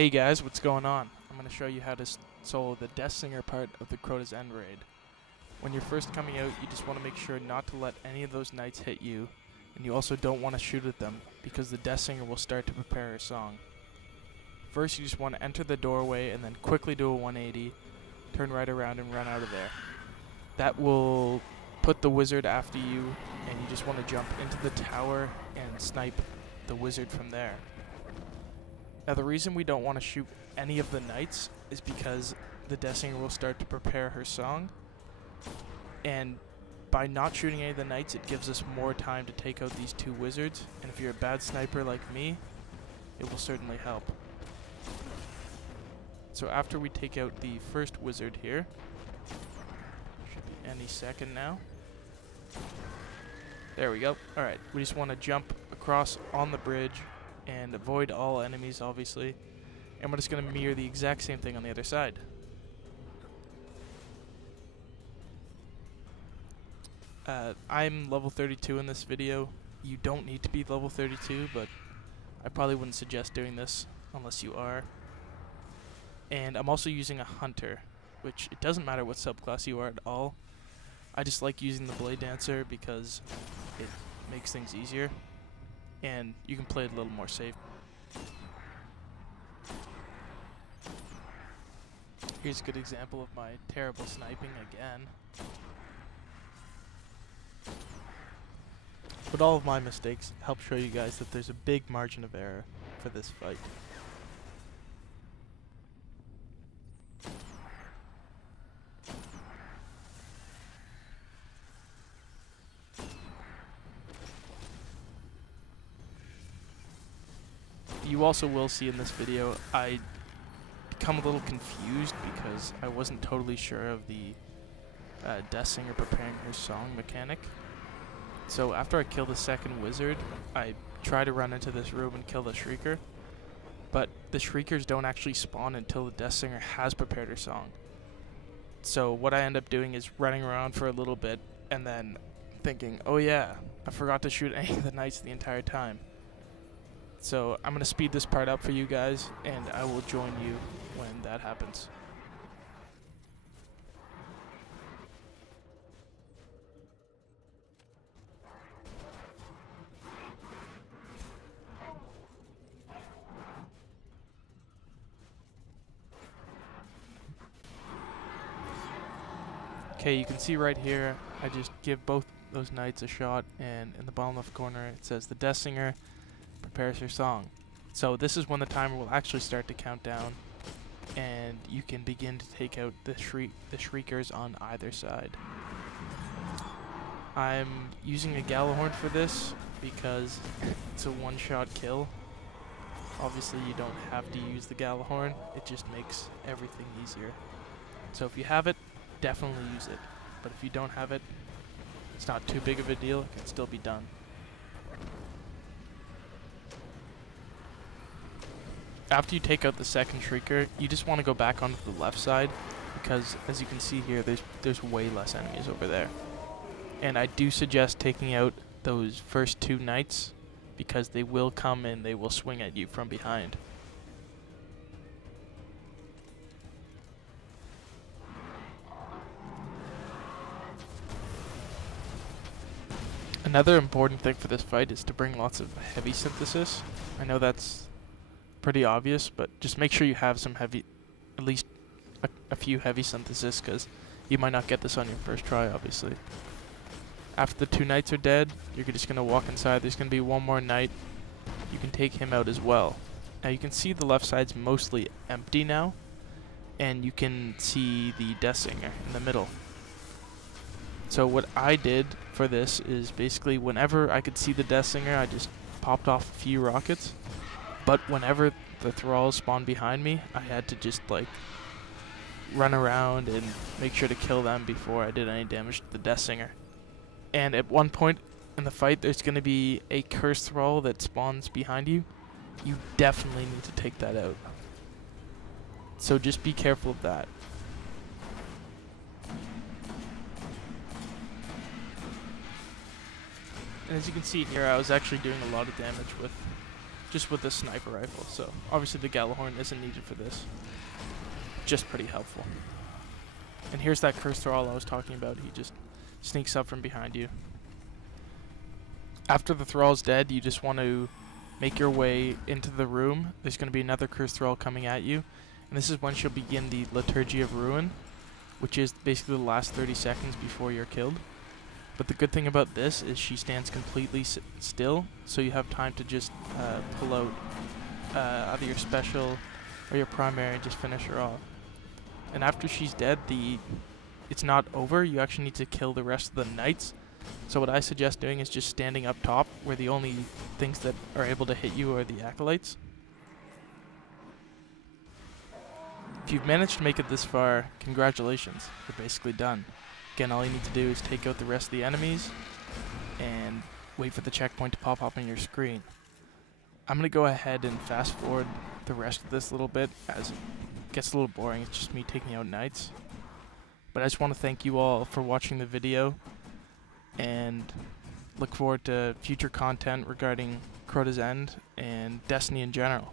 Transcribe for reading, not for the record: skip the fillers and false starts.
Hey guys, what's going on? I'm going to show you how to solo the Deathsinger part of the Crota's End raid. When you're first coming out, you just want to make sure not to let any of those knights hit you, and you also don't want to shoot at them, because the Deathsinger will start to prepare her song. First, you just want to enter the doorway and then quickly do a 180, turn right around and run out of there. That will put the wizard after you, and you just want to jump into the tower and snipe the wizard from there. Now the reason we don't want to shoot any of the knights is because the Deathsinger will start to prepare her song, and by not shooting any of the knights it gives us more time to take out these two wizards, and if you're a bad sniper like me, it will certainly help. So after we take out the first wizard here, should be any second now. There we go. Alright, we just want to jump across on the bridge and avoid all enemies, obviously. And we're just going to mirror the exact same thing on the other side. I'm level 32 in this video. You don't need to be level 32, but I probably wouldn't suggest doing this unless you are. And I'm also using a hunter, which it doesn't matter what subclass you are at all. I just like using the blade dancer because it makes things easier, and you can play it a little more safe. Here's a good example of my terrible sniping again. But all of my mistakes help show you guys that there's a big margin of error for this fight. You also will see in this video I become a little confused because I wasn't totally sure of the Deathsinger preparing her song mechanic. So after I kill the second wizard, I try to run into this room and kill the Shrieker, but the Shriekers don't actually spawn until the Deathsinger has prepared her song. So what I end up doing is running around for a little bit and then thinking, oh yeah, I forgot to shoot any of the knights the entire time. So I'm going to speed this part up for you guys, and I will join you when that happens. Okay, you can see right here, I just give both those knights a shot, and in the bottom left corner it says the Deathsinger prepares her song. So this is when the timer will actually start to count down, and you can begin to take out the Shriekers on either side. I'm using a Gallahorn for this because it's a one-shot kill. Obviously you don't have to use the Gallahorn, it just makes everything easier. So if you have it, definitely use it. But if you don't have it, it's not too big of a deal, it can still be done. After you take out the second Shrieker, you just want to go back onto the left side, because as you can see here, there's way less enemies over there. And I do suggest taking out those first two knights, because they will come and they will swing at you from behind. Another important thing for this fight is to bring lots of heavy synthesis. I know that's pretty obvious, but just make sure you have some heavy, at least a few heavy synthesis, because you might not get this on your first try, obviously. After the two knights are dead, you're just going to walk inside. There's going to be one more knight. You can take him out as well. Now you can see the left side's mostly empty now, and you can see the Deathsinger in the middle. So what I did for this is basically whenever I could see the Deathsinger, I just popped off a few rockets. But whenever the thralls spawned behind me, I had to just like run around and make sure to kill them before I did any damage to the Deathsinger. And at one point in the fight, there's going to be a cursed thrall that spawns behind you. You definitely need to take that out. So just be careful of that. And as you can see here, I was actually doing a lot of damage with just with the sniper rifle. So obviously the Gallahorn isn't needed for this. Just pretty helpful. And here's that curse thrall I was talking about. He just sneaks up from behind you. After the thrall's dead, you just want to make your way into the room. There's going to be another curse thrall coming at you. And this is when she'll begin the Liturgy of Ruin, which is basically the last 30 seconds before you're killed. But the good thing about this is she stands completely still, so you have time to just pull out either your special or your primary and just finish her off. And after she's dead, it's not over. You actually need to kill the rest of the knights. So what I suggest doing is just standing up top, where the only things that are able to hit you are the acolytes. If you've managed to make it this far, congratulations, you're basically done. Again, all you need to do is take out the rest of the enemies and wait for the checkpoint to pop up on your screen. I'm going to go ahead and fast forward the rest of this a little bit, as it gets a little boring. It's just me taking out knights. But I just want to thank you all for watching the video, and look forward to future content regarding Crota's End and Destiny in general.